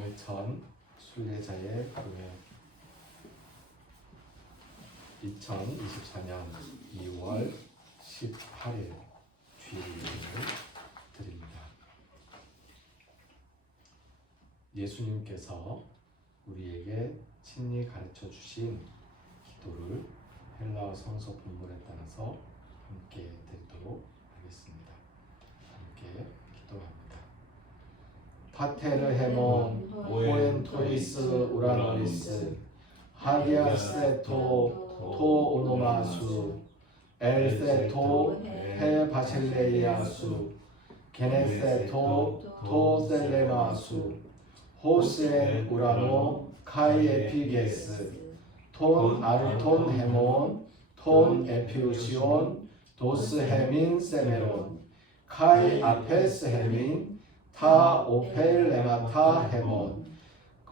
정해천 순례자의 교회 2024년 2월 18일 주일을 드립니다. 예수님께서 우리에게 친히 가르쳐 주신 기도를 헬라어 성서 본문에 따라서 함께 드리도록 하겠습니다. 함께 기도합니다. 파테르 헤몬 오엔 토이스 우라노리스 하기아세토 토 오노마수 엘세토 헤 바실레이아수 게네세토 토 셀레마수 호스엔 우라노 카이 에피게스 톤 아르톤 헤몬 톤 에피우시온 도스 헤민 세메론 카이 아페스 헤민 타 오펠 레마타 헤몬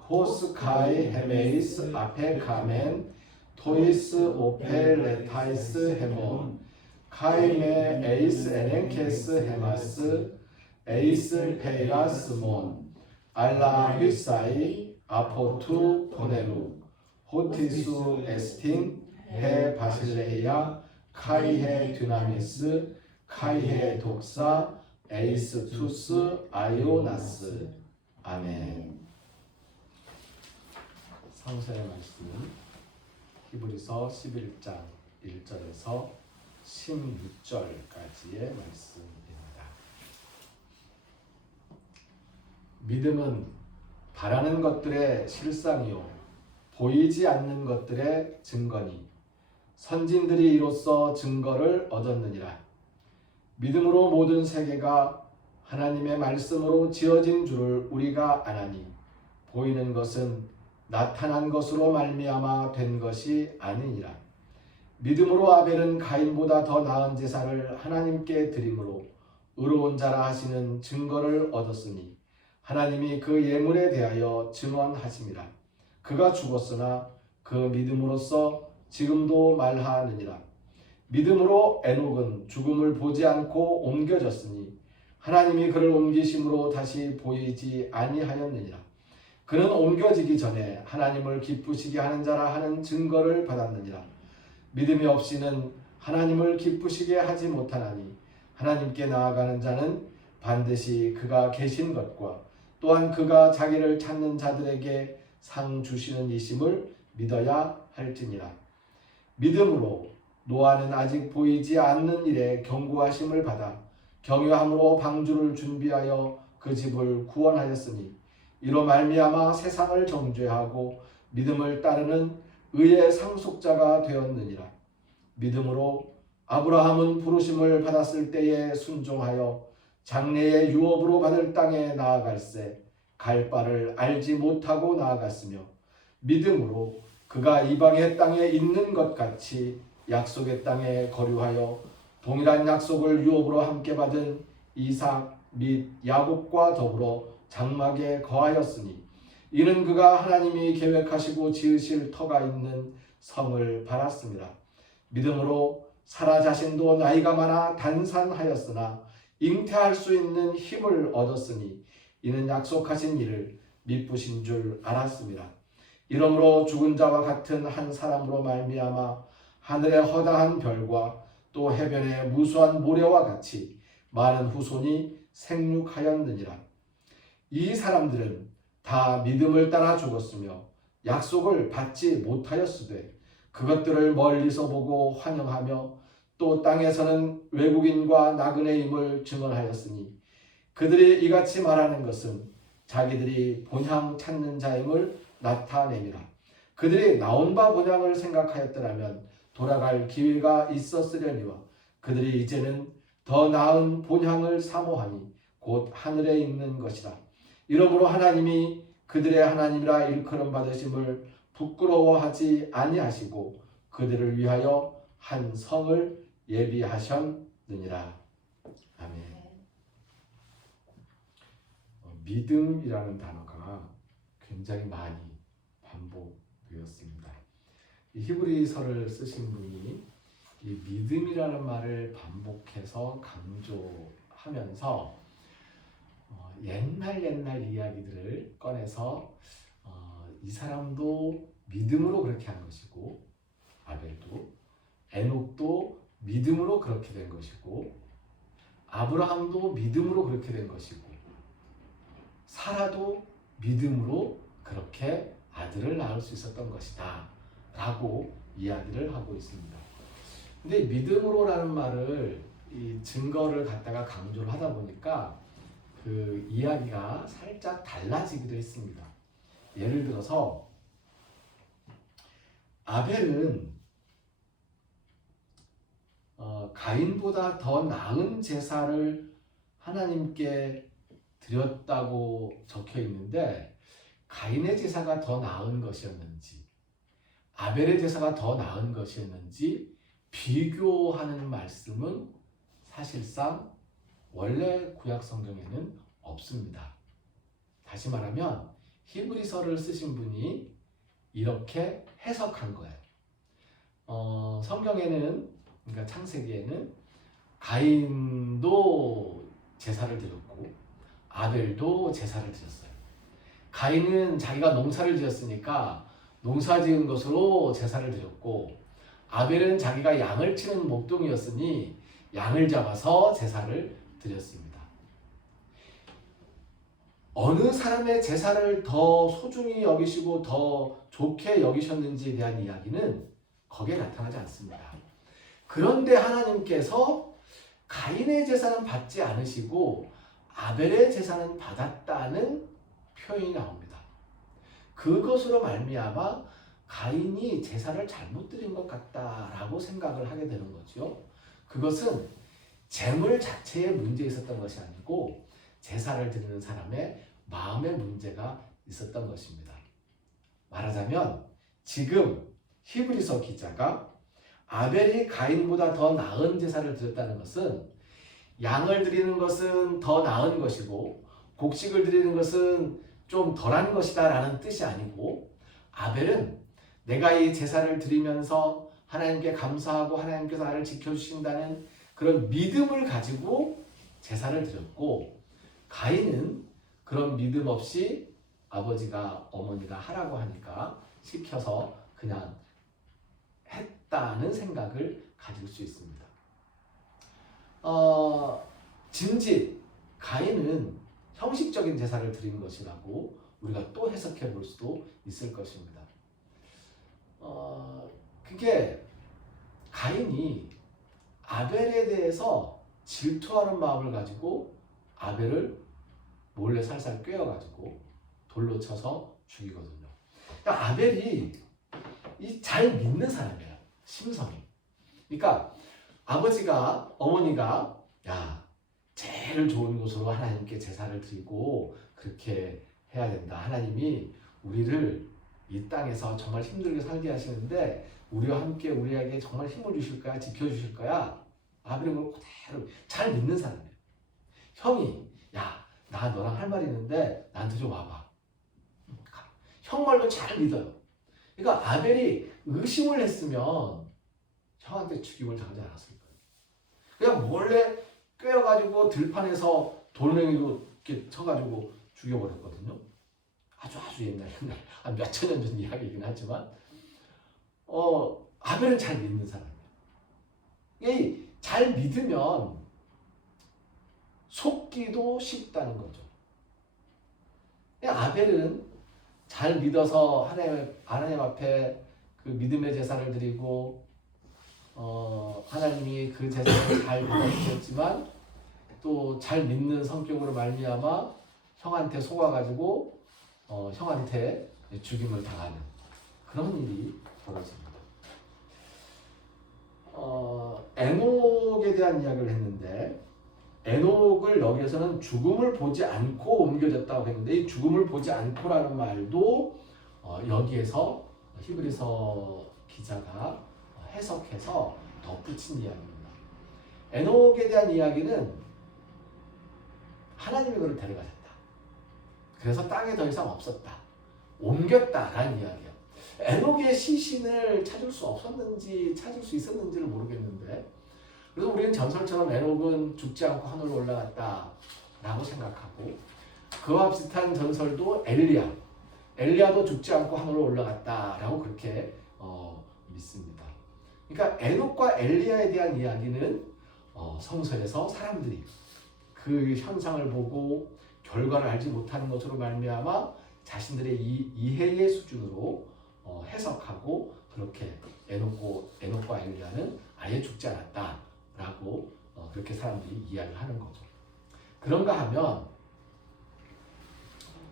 호스 카이 헤메이스 아페 카멘 토이스 오펠 레타이스 헤몬 카이메 에이스 에넨케스 헤마스 에이스 페이라스몬 알라 휘사이 아포투 보네루 호티수 에스틴 헤 바실레이아 카이헤 드나미스 카이헤 독사 에이스 투스 아이오나스. 아멘. 성서의 말씀은 히브리서 11장 1절에서 16절까지의 말씀입니다. 믿음은 바라는 것들의 실상이요 보이지 않는 것들의 증거니 선진들이 이로써 증거를 얻었느니라. 믿음으로 모든 세계가 하나님의 말씀으로 지어진 줄을 우리가 아나니 보이는 것은 나타난 것으로 말미암아 된 것이 아니니라. 믿음으로 아벨은 가인보다 더 나은 제사를 하나님께 드림으로 의로운 자라 하시는 증거를 얻었으니 하나님이 그 예물에 대하여 증언하심이라. 그가 죽었으나 그 믿음으로써 지금도 말하느니라. 믿음으로 에녹은 죽음을 보지 않고 옮겨졌으니 하나님이 그를 옮기심으로 다시 보이지 아니하였느니라. 그는 옮겨지기 전에 하나님을 기쁘시게 하는 자라 하는 증거를 받았느니라. 믿음이 없이는 하나님을 기쁘시게 하지 못하나니 하나님께 나아가는 자는 반드시 그가 계신 것과 또한 그가 자기를 찾는 자들에게 상 주시는 이심을 믿어야 할지니라. 믿음으로 노아는 아직 보이지 않는 일에 경고하심을 받아 경유함으로 방주를 준비하여 그 집을 구원하였으니 이로 말미암아 세상을 정죄하고 믿음을 따르는 의의 상속자가 되었느니라. 믿음으로 아브라함은 부르심을 받았을 때에 순종하여 장래의 유업으로 받을 땅에 나아갈새 갈 바를 알지 못하고 나아갔으며 믿음으로 그가 이방의 땅에 있는 것 같이 약속의 땅에 거류하여 동일한 약속을 유업으로 함께 받은 이삭 및 야곱과 더불어 장막에 거하였으니 이는 그가 하나님이 계획하시고 지으실 터가 있는 성을 바랐습니다. 믿음으로 사라 자신도 나이가 많아 단산하였으나 잉태할 수 있는 힘을 얻었으니 이는 약속하신 일을 미쁘신 줄 알았습니다. 이러므로 죽은 자와 같은 한 사람으로 말미암아 하늘의 허다한 별과 또 해변의 무수한 모래와 같이 많은 후손이 생육하였느니라. 이 사람들은 다 믿음을 따라 죽었으며 약속을 받지 못하였으되 그것들을 멀리서 보고 환영하며 또 땅에서는 외국인과 나그네임을 증언하였으니 그들이 이같이 말하는 것은 자기들이 본향 찾는 자임을 나타내니라. 그들이 나온 바 본향을 생각하였더라면 돌아갈 기회가 있었으려니와 그들이 이제는 더 나은 본향을 사모하니 곧 하늘에 있는 것이라. 이러므로 하나님이 그들의 하나님이라 일컬음 받으심을 부끄러워하지 아니하시고 그들을 위하여 한 성을 예비하셨느니라. 아멘. 믿음이라는 단어가 굉장히 많이 반복되었습니다. 이 히브리서를 쓰신 분이 이 믿음이라는 말을 반복해서 강조하면서 옛날 이야기들을 꺼내서 이 사람도 믿음으로 그렇게 한 것이고, 아벨도, 에녹도 믿음으로 그렇게 된 것이고, 아브라함도 믿음으로 그렇게 된 것이고, 사라도 믿음으로 그렇게 아들을 낳을 수 있었던 것이다 라고 이야기를 하고 있습니다. 근데 믿음으로라는 말을 이 증거를 갖다가 강조를 하다 보니까 그 이야기가 살짝 달라지기도 했습니다. 예를 들어서 아벨은 가인보다 더 나은 제사를 하나님께 드렸다고 적혀 있는데, 가인의 제사가 더 나은 것이었는지 아벨의 제사가 더 나은 것이었는지 비교하는 말씀은 사실상 원래 구약 성경에는 없습니다. 다시 말하면 히브리서를 쓰신 분이 이렇게 해석한 거예요. 성경에는, 그러니까 창세기에는 가인도 제사를 드렸고 아벨도 제사를 드렸어요. 가인은 자기가 농사를 지었으니까 농사 지은 것으로 제사를 드렸고, 아벨은 자기가 양을 치는 목동이었으니 양을 잡아서 제사를 드렸습니다. 어느 사람의 제사를 더 소중히 여기시고 더 좋게 여기셨는지에 대한 이야기는 거기에 나타나지 않습니다. 그런데 하나님께서 가인의 제사는 받지 않으시고 아벨의 제사는 받았다는 표현이 나옵니다. 그것으로 말미암아 가인이 제사를 잘못 드린 것 같다라고 생각을 하게 되는 거죠. 그것은 재물 자체의 문제에 있었던 것이 아니고 제사를 드리는 사람의 마음의 문제가 있었던 것입니다. 말하자면 지금 히브리서 기자가 아벨이 가인보다 더 나은 제사를 드렸다는 것은 양을 드리는 것은 더 나은 것이고 곡식을 드리는 것은 좀 덜한 것이다 라는 뜻이 아니고, 아벨은 내가 이 제사를 드리면서 하나님께 감사하고 하나님께서 나를 지켜주신다는 그런 믿음을 가지고 제사를 드렸고, 가인은 그런 믿음 없이 아버지가 어머니가 하라고 하니까 시켜서 그냥 했다는 생각을 가질 수 있습니다. 짐짓 가인은 형식적인 제사를 드린 것이라고 우리가 또 해석해 볼 수도 있을 것입니다. 그게 가인이 아벨에 대해서 질투하는 마음을 가지고 아벨을 몰래 살살 꿰어가지고 돌로 쳐서 죽이거든요. 그러니까 아벨이 잘 믿는 사람이에요. 심성이. 그러니까 아버지가, 어머니가 야, 제일 좋은 곳으로 하나님께 제사를 드리고 그렇게 해야 된다. 하나님이 우리를 이 땅에서 정말 힘들게 살게 하시는데 우리와 함께 우리에게 정말 힘을 주실 거야, 지켜주실 거야. 아벨은 그걸 그대로 잘 믿는 사람이에요. 형이 야, 나 너랑 할 말이 있는데 나한테 좀 와봐. 형 말도 잘 믿어요. 그러니까 아벨이 의심을 했으면 형한테 죽임을 당하지 않았을 거예요. 그냥 몰래 꿰어가지고 들판에서 돌멩이로 이렇게 쳐가지고 죽여버렸거든요. 아주 옛날 한 몇천 년 전 이야기이긴 하지만 아벨은 잘 믿는 사람이에요. 잘 믿으면 속기도 쉽다는 거죠. 아벨은 잘 믿어서 하나님 앞에 그 믿음의 제사를 드리고 하나님이 그 제사를 잘 믿어주셨지만 또 잘 믿는 성격으로 말미암아 형한테 속아가지고 형한테 죽임을 당하는 그런 일이 벌어집니다. 에녹에 대한 이야기를 했는데, 에녹을 여기에서는 죽음을 보지 않고 옮겨졌다고 했는데, 이 죽음을 보지 않고라는 말도 여기에서 히브리서 기자가 해석해서 덧붙인 이야기입니다. 에녹에 대한 이야기는 하나님이 그를 데려가셨다. 그래서 땅에 더 이상 없었다. 옮겼다라는 이야기예요. 에녹의 시신을 찾을 수 없었는지 찾을 수 있었는지를 모르겠는데, 그래서 우리는 전설처럼 에녹은 죽지 않고 하늘로 올라갔다라고 생각하고, 그와 비슷한 전설도 엘리야도 죽지 않고 하늘로 올라갔다라고 그렇게 믿습니다. 그러니까 에녹과 엘리야에 대한 이야기는 성서에서 사람들이 그 현상을 보고 결과를 알지 못하는 것으로 말미암아 자신들의 이해의 수준으로 해석하고 그렇게 에녹과 엘리야는 아예 죽지 않았다라고 그렇게 사람들이 이야기를 하는 거죠. 그런가 하면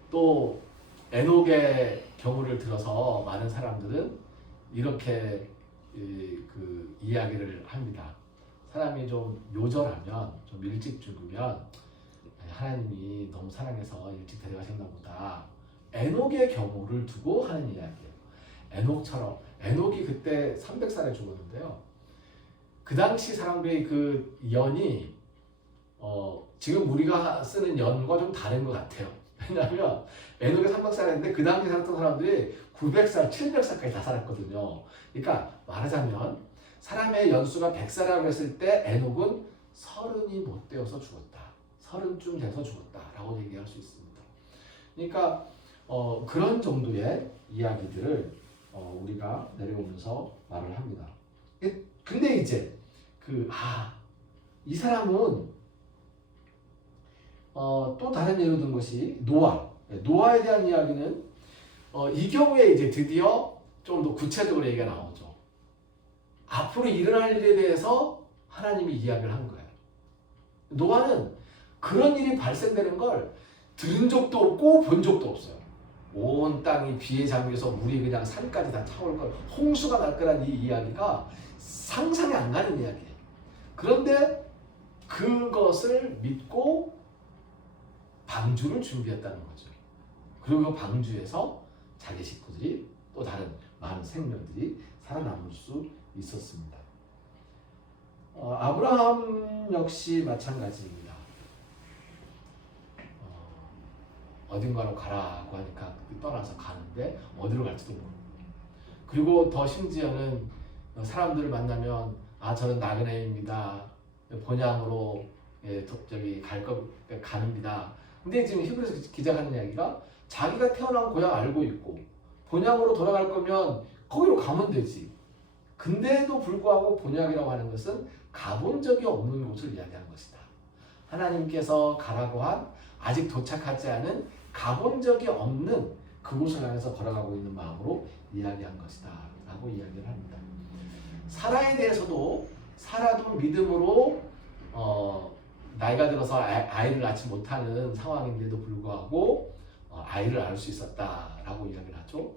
또 에녹의 경우를 들어서 많은 사람들은 이렇게 그 이야기를 합니다. 사람이 좀 요절하면, 좀 일찍 죽으면 하나님이 너무 사랑해서 일찍 데려가셨나 보다. 에녹의 경우를 두고 하는 이야기예요. 에녹이 그때 300살에 죽었는데요. 그 당시 사람들의 그 연이 지금 우리가 쓰는 연과 좀 다른 것 같아요. 왜냐하면 에녹이 300살인데 그 당시 살았던 사람들이 900살, 700살까지 다 살았거든요. 그러니까 말하자면 사람의 연수가 100살이라고 했을 때 에녹은 30이 못 되어서 죽었다. 30쯤 돼서 죽었다라고 얘기할 수 있습니다. 그러니까 그런 정도의 이야기들을 우리가 내려오면서 말을 합니다. 근데 이제 이 사람은 또 다른 예로 든 것이 노아에 대한 이야기는 이 경우에 이제 드디어 좀 더 구체적으로 얘기가 나오죠. 앞으로 일어날 일에 대해서 하나님이 이야기를 한 거예요. 노아는 그런 일이 발생되는 걸 들은 적도 없고 본 적도 없어요. 온 땅이 비에 잠겨서 물이 그냥 산까지 다 차올 걸, 홍수가 날 거란 이 이야기가 상상이 안 가는 이야기예요. 그런데 그것을 믿고 방주를 준비했다는 거죠. 그리고 그 방주에서 자기 식구들이 또 다른 많은 생명들이 살아남을 수 있었습니다. 아브라함 역시 마찬가지입니다. 어딘가로 가라고 하니까 떠나서 가는데 어디로 갈지도 모르고, 그리고 더 심지어는 사람들을 만나면 저는 나그네입니다. 본향으로 가는니다. 근데 지금 히브리서 기자가 하는 이야기가 자기가 태어난 고향 알고 있고 본향으로 돌아갈 거면 거기로 가면 되지. 근데도 불구하고 본향이라고 하는 것은 가본 적이 없는 곳을 이야기하는 것이다. 하나님께서 가라고 한 아직 도착하지 않은 가본 적이 없는 그곳을 향해서 걸어가고 있는 마음으로 이야기한 것이다 라고 이야기를 합니다. 사라에 대해서도 사라도 믿음으로 나이가 들어서 아이를 낳지 못하는 상황인데도 불구하고 아이를 낳을 수 있었다라고 이야기를 하죠.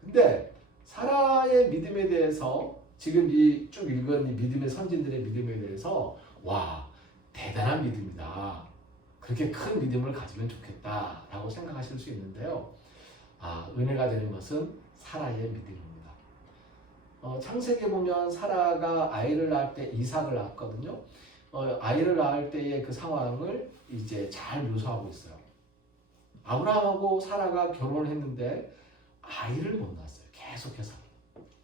근데 사라의 믿음에 대해서 지금 이 쭉 읽은 이 믿음의 선진들의 믿음에 대해서 대단한 믿음이다. 그렇게 큰 믿음을 가지면 좋겠다라고 생각하실 수 있는데요. 은혜가 되는 것은 사라의 믿음입니다. 창세기에 보면 사라가 아이를 낳을 때 이삭을 낳았거든요. 아이를 낳을 때의 그 상황을 이제 잘 묘사하고 있어요. 아브라함하고 사라가 결혼을 했는데 아이를 못 낳았어요. 계속해서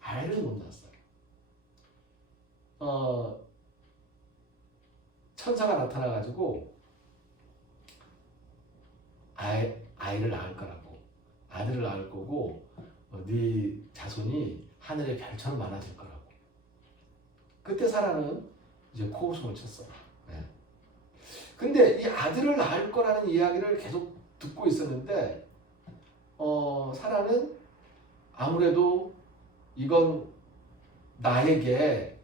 아이를 못 낳았어요. 천사가 나타나가지고 아이를 낳을 거라고, 아들을 낳을 거고 네 자손이 하늘의 별처럼 많아질 거라고. 그때 사라는 이제 코웃음을 쳤어요. 네. 근데 이 아들을 낳을 거라는 이야기를 계속 듣고 있었는데 사라는 아무래도 이건 나에게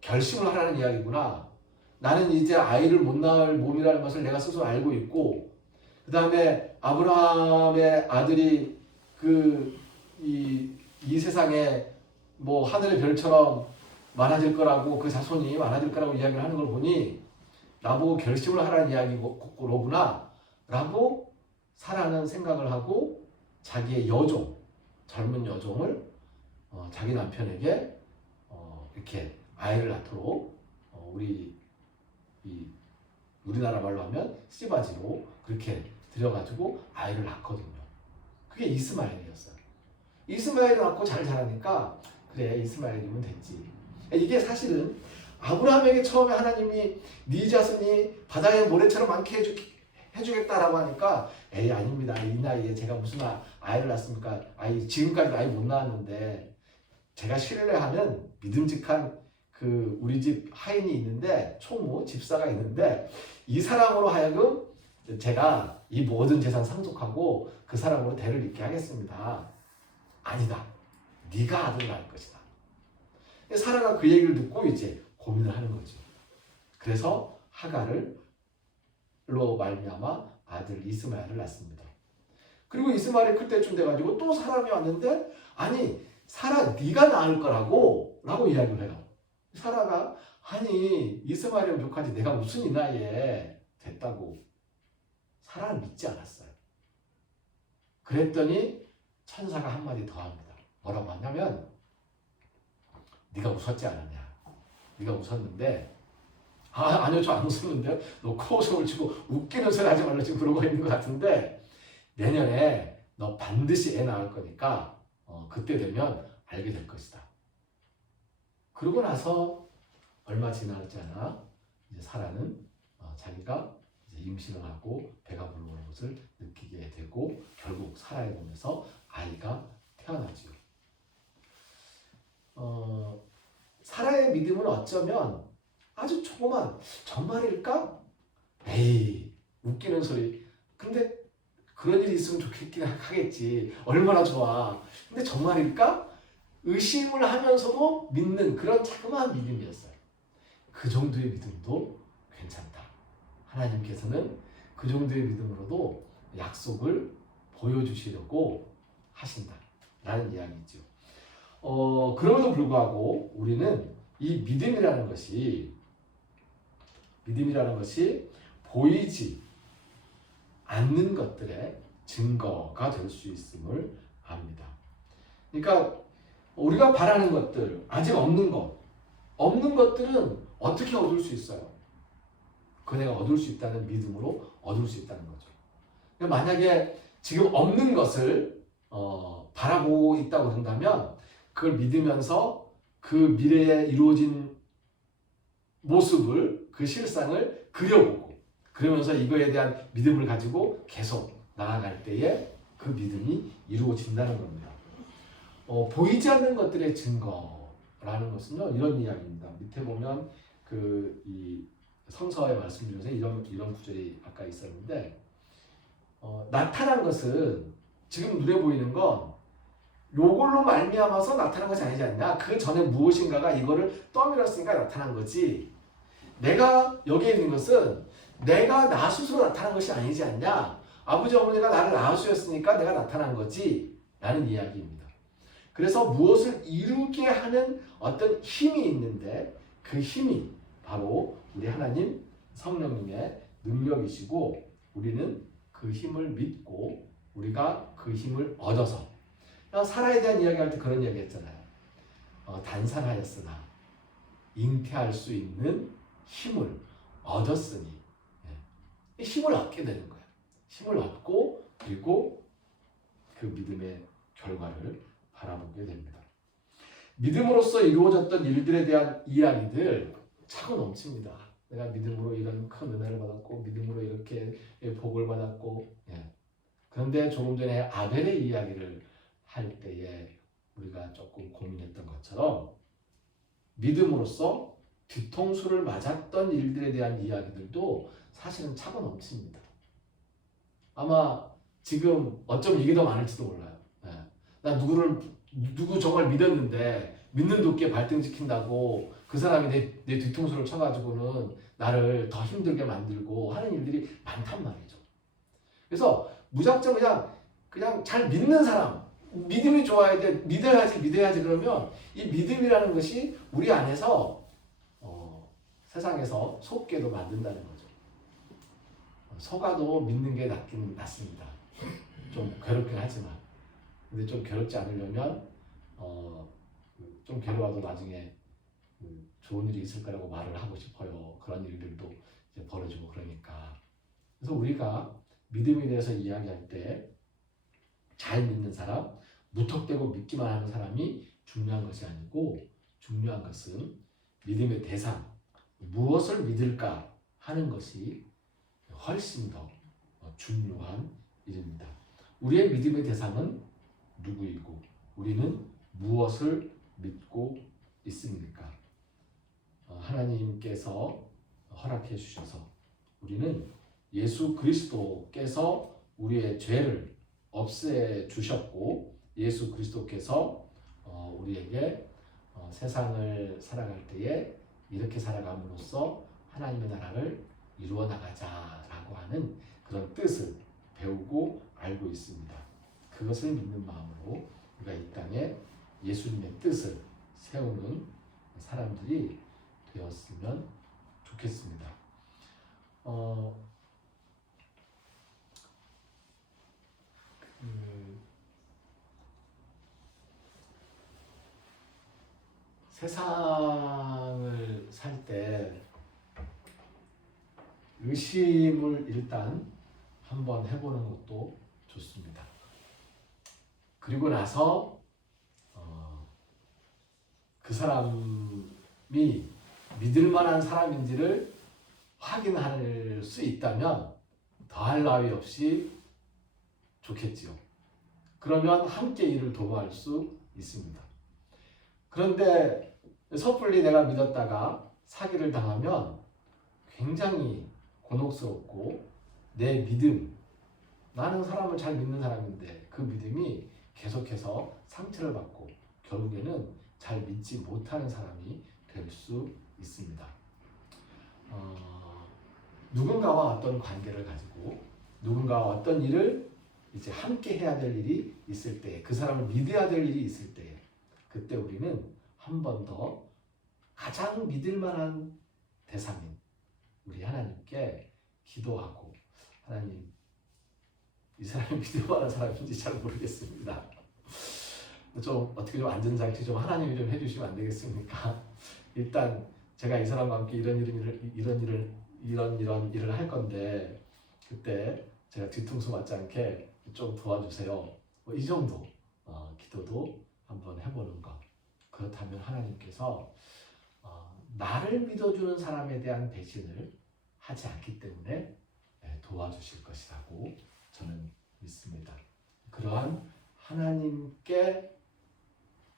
결심을 하라는 이야기구나. 나는 이제 아이를 못 낳을 몸이라는 것을 내가 스스로 알고 있고, 그 다음에 아브라함의 아들이 이 세상에 뭐 하늘의 별처럼 많아질 거라고, 그 자손이 많아질 거라고 이야기를 하는 걸 보니 나보고 결심을 하라는 이야기로구나 라고 사라는 생각을 하고 자기의 젊은 여종을 자기 남편에게 이렇게 아이를 낳도록 우리나라 말로 하면 씨바지로 그렇게 들여가지고 아이를 낳거든요. 그게 이스마엘이었어요. 이스마엘을 낳고 잘 자라니까 그래, 이스마엘이면 됐지. 이게 사실은 아브라함에게 처음에 하나님이 네 자손이 바다의 모래처럼 많게 해주겠다라고 하니까 에이 아닙니다. 이 나이에 제가 무슨 아이를 낳습니까? 아이 지금까지 아이 못 낳았는데 제가 신뢰하는 믿음직한 그 우리 집 하인이 있는데 총무 집사가 있는데 이 사람으로 하여금 제가 이 모든 재산 상속하고 그 사람으로 대를 잇게 하겠습니다. 아니다. 네가 아들 낳을 것이다. 사라가 그 얘기를 듣고 이제 고민을 하는 거죠. 그래서 하갈로 말미암아 아들 이스마엘을 낳습니다. 그리고 이스마엘이 클 때쯤 돼가지고 또 사람이 왔는데 아니 사라 네가 낳을 거라고 라고 이야기를 해요. 사라가 아니 이스마엘이 부족하지 내가 무슨 이 나이에 됐다고. 사라는 믿지 않았어요. 그랬더니 천사가 한마디 더 합니다. 뭐라고 하냐면 네가 웃었지 않았냐. 네가 웃었는데 아니요 저 안 웃었는데요. 너 코웃음을 치고 웃기는 소리 하지 말라 지금 그러고 있는 것 같은데 내년에 너 반드시 애 낳을 거니까 그때 되면 알게 될 것이다. 그러고 나서 얼마 지나지 않아 이제 사라는 자기가 이제 임신을 하고 배가 부르는 것을 느끼게 되고 결국 사라의 몸에서 아이가 태어나지요. 사라의 믿음은 어쩌면 아주 조그만 정말일까? 에이 웃기는 소리. 근데 그런 일이 있으면 좋겠긴 하겠지. 얼마나 좋아. 근데 정말일까? 의심을 하면서도 믿는 그런 자그마한 믿음이었어요. 그 정도의 믿음도 괜찮다. 하나님께서는 그 정도의 믿음으로도 약속을 보여주시려고 하신다. 라는 이야기죠. 그럼에도 불구하고 우리는 이 믿음이라는 것이 보이지 않는 것들의 증거가 될 수 있음을 압니다. 그러니까 우리가 바라는 것들, 아직 없는 것들은 어떻게 얻을 수 있어요? 그 내가 얻을 수 있다는 믿음으로 얻을 수 있다는 거죠. 그러니까 만약에 지금 없는 것을 바라보고 있다고 한다면 그걸 믿으면서 그 미래에 이루어진 모습을, 그 실상을 그려보고 그러면서 이거에 대한 믿음을 가지고 계속 나아갈 때에 그 믿음이 이루어진다는 겁니다. 보이지 않는 것들의 증거라는 것은요 이런 이야기입니다. 밑에 보면 이 성서의 말씀 중에서 이런 구절이 아까 있었는데 나타난 것은 지금 눈에 보이는 건 요걸로 말미암아서 나타난 것이 아니지 않냐. 그 전에 무엇인가가 이거를 떠밀었으니까 나타난 거지. 내가 여기에 있는 것은 내가 나 스스로 나타난 것이 아니지 않냐. 아버지 어머니가 나를 낳아주셨으니까 내가 나타난 거지 라는 이야기입니다. 그래서 무엇을 이루게 하는 어떤 힘이 있는데 그 힘이 바로 우리 하나님 성령님의 능력이시고 우리는 그 힘을 믿고 우리가 그 힘을 얻어서 사라에 대한 이야기할 때 그런 이야기 했잖아요. 단산하였으나 잉태할 수 있는 힘을 얻었으니 힘을 얻게 되는 거예요. 힘을 얻고 그리고 그 믿음의 결과를 바라보게 됩니다. 믿음으로써 이루어졌던 일들에 대한 이야기들 차고 넘칩니다. 내가 믿음으로 이런 큰 은혜를 받았고 믿음으로 이렇게 복을 받았고 그런데 조금 전에 아벨의 이야기를 할 때에 우리가 조금 고민했던 것처럼 믿음으로써 뒤통수를 맞았던 일들에 대한 이야기들도 사실은 차고 넘칩니다. 아마 지금 어쩜 이게 더 많을지도 몰라요. 나 누구 정말 믿었는데 믿는 도끼에 발등지킨다고 그 사람이 내 뒤통수를 쳐가지고는 나를 더 힘들게 만들고 하는 일들이 많단 말이죠. 그래서 무작정 그냥 잘 믿는 사람, 믿음이 좋아야 돼, 믿어야지 그러면 이 믿음이라는 것이 우리 안에서 세상에서 속게도 만든다는 거죠. 속아도 믿는 게 낫습니다. 좀 괴롭긴 하지만. 근데 좀 괴롭지 않으려면 좀 괴로워도 나중에 좋은 일이 있을 거라고 말을 하고 싶어요. 그런 일들도 이제 벌어지고 그러니까. 그래서 우리가 믿음에 대해서 이야기할 때 잘 믿는 사람, 무턱대고 믿기만 하는 사람이 중요한 것이 아니고 중요한 것은 믿음의 대상, 무엇을 믿을까 하는 것이 훨씬 더 중요한 일입니다. 우리의 믿음의 대상은 누구이고 우리는 무엇을 믿고 있습니까? 하나님께서 허락해 주셔서 우리는 예수 그리스도께서 우리의 죄를 없애 주셨고 예수 그리스도께서 우리에게 세상을 살아갈 때에 이렇게 살아감으로써 하나님의 나라를 이루어 나가자라고 하는 그런 뜻을 배우고 알고 있습니다. 그것을 믿는 마음으로 우리가 이 땅에 예수님의 뜻을 세우는 사람들이 되었으면 좋겠습니다. 세상을 살 때 의심을 일단 한번 해보는 것도 좋습니다. 그리고 나서 그 사람이 믿을 만한 사람인지를 확인할 수 있다면 더할 나위 없이 좋겠지요. 그러면 함께 이를 도모할 수 있습니다. 그런데 섣불리 내가 믿었다가 사기를 당하면 굉장히 곤혹스럽고 내 믿음, 나는 사람을 잘 믿는 사람인데 그 믿음이 계속해서 상처를 받고 결국에는 잘 믿지 못하는 사람이 될 수 있습니다. 누군가와 어떤 관계를 가지고 누군가와 어떤 일을 이제 함께 해야 될 일이 있을 때, 그 사람을 믿어야 될 일이 있을 때, 그때 우리는 한 번 더 가장 믿을 만한 대상인 우리 하나님께 기도하고, 하나님, 이 사람이 믿을 만한 사람인지 잘 모르겠습니다. 좀 어떻게 좀 안전장치 좀 하나님이 좀 해주시면 안 되겠습니까? 일단 제가 이 사람과 함께 이런 일을 할 건데 그때 제가 뒤통수 맞지 않게 좀 도와주세요. 이 정도 기도도 한번 해보는 것. 그렇다면 하나님께서 나를 믿어주는 사람에 대한 배신을 하지 않기 때문에 도와주실 것이라고 저는 믿습니다. 그러한 하나님께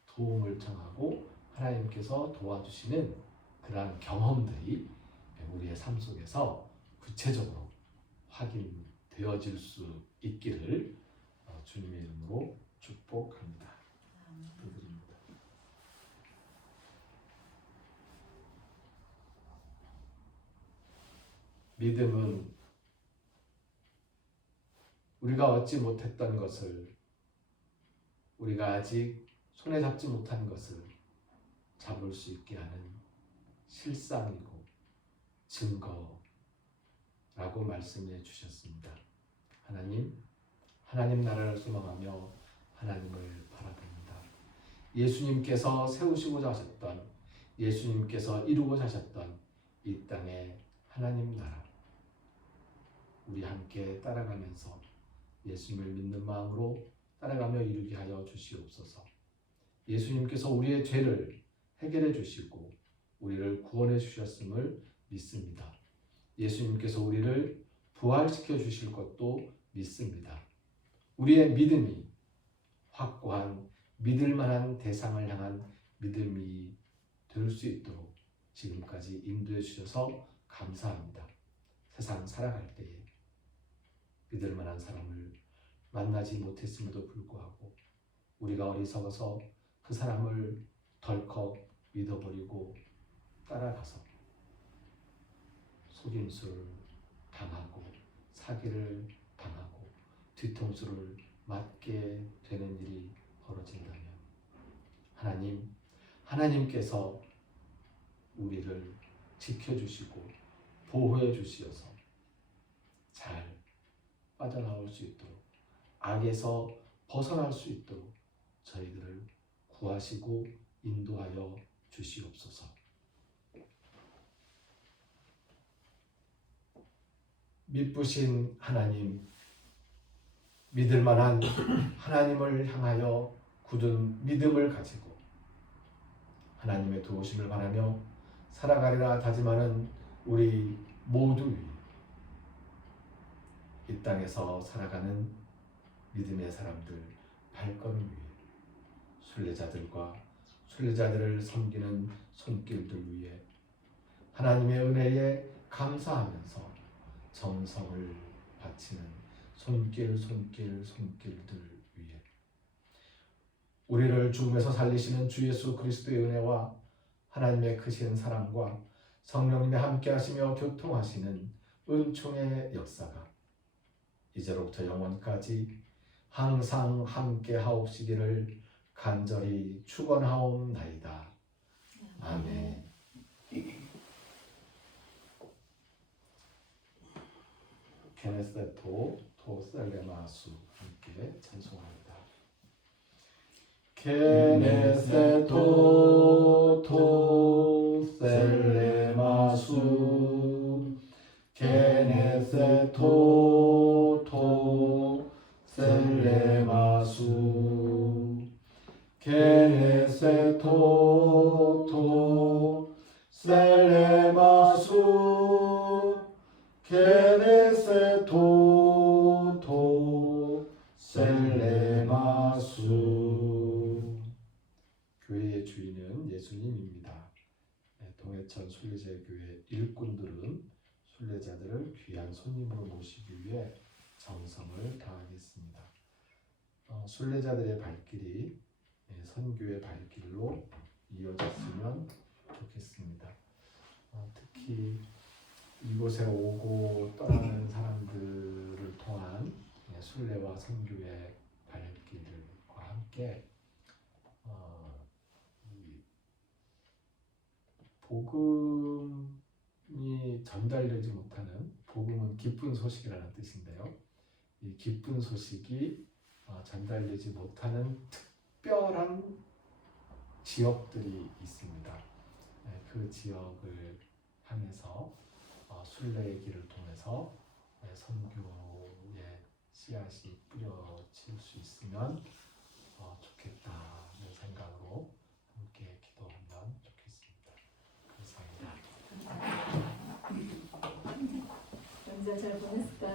도움을 청하고 하나님께서 도와주시는 그러한 경험들이 우리의 삶 속에서 구체적으로 확인되어질 수 있기를 주님의 이름으로 축복합니다. 기도드립니다. 믿음은 우리가 얻지 못했던 것을, 우리가 아직 손에 잡지 못한 것을 잡을 수 있게 하는 실상이고 증거라고 말씀해 주셨습니다. 하나님 나라를 소망하며 하나님을 바라봅니다. 예수님께서 세우시고자 하셨던, 예수님께서 이루고자 하셨던 이 땅의 하나님 나라, 우리 함께 따라가면서 예수님을 믿는 마음으로 따라가며 이루게 하여 주시옵소서. 예수님께서 우리의 죄를 해결해 주시고 우리를 구원해 주셨음을 믿습니다. 예수님께서 우리를 부활시켜 주실 것도 믿습니다. 우리의 믿음이 확고한 믿을 만한 대상을 향한 믿음이 될 수 있도록 지금까지 인도해 주셔서 감사합니다. 세상 살아갈 때에 믿을 만한 사람을 만나지 못했음에도 불구하고 우리가 어리석어서 그 사람을 덜컥 믿어버리고 따라가서 속임수를 당하고 사기를 당하고 뒤통수를 맞게 되는 일이 벌어진다면 하나님께서 우리를 지켜주시고 보호해 주시어서 잘 빠져나올 수 있도록, 악에서 벗어날 수 있도록 저희들을 구하시고 인도하여 주시옵소서. 믿으신 하나님, 믿을 만한 하나님을 향하여 굳은 믿음을 가지고 하나님의 도우심을 바라며 살아가리라 다짐하는 우리 모두 이 땅에서 살아가는 믿음의 사람들 발걸음 위에 순례자들과 순례자들을 섬기는 손길들 위에 하나님의 은혜에 감사하면서 정성을 바치는 손길들 위에 우리를 죽음에서 살리시는 주 예수 그리스도의 은혜와 하나님의 크신 사랑과 성령님의 함께하시며 교통하시는 은총의 역사가 이제로부터 영원까지 항상 함께하옵시기를 간절히 축원하옵나이다. 아멘. 게네세토 토셀레마수 함께 찬송합니다. 게네세토 토셀레마수 게네세토 토셀레마수 게네세토 토셀레마수 게네세토 토셀레마수. 교회의 주인은 예수님입니다. 동해천 순례자교회 일꾼들은 순례자들을 귀한 손님으로 모시기 위해 정성을 다하겠습니다. 순례자들의 발길이 선교의 발길로 이어졌으면 좋겠습니다. 특히 이곳에 오고 떠나는 사람들을 통한 순례와 선교의 발길들과 함께 복음이 전달되지 못하는, 복음은 기쁜 소식이라는 뜻인데요. 이 기쁜 소식이 전달되지 못하는 특별한 지역들이 있습니다. 그 지역을 향해서 순례의 길을 통해서 선교의 씨앗이 뿌려질 수 있으면 좋겠다는 생각으로 함께 기도하면 좋겠습니다. 감사합니다. 연자 잘 보냈을까요?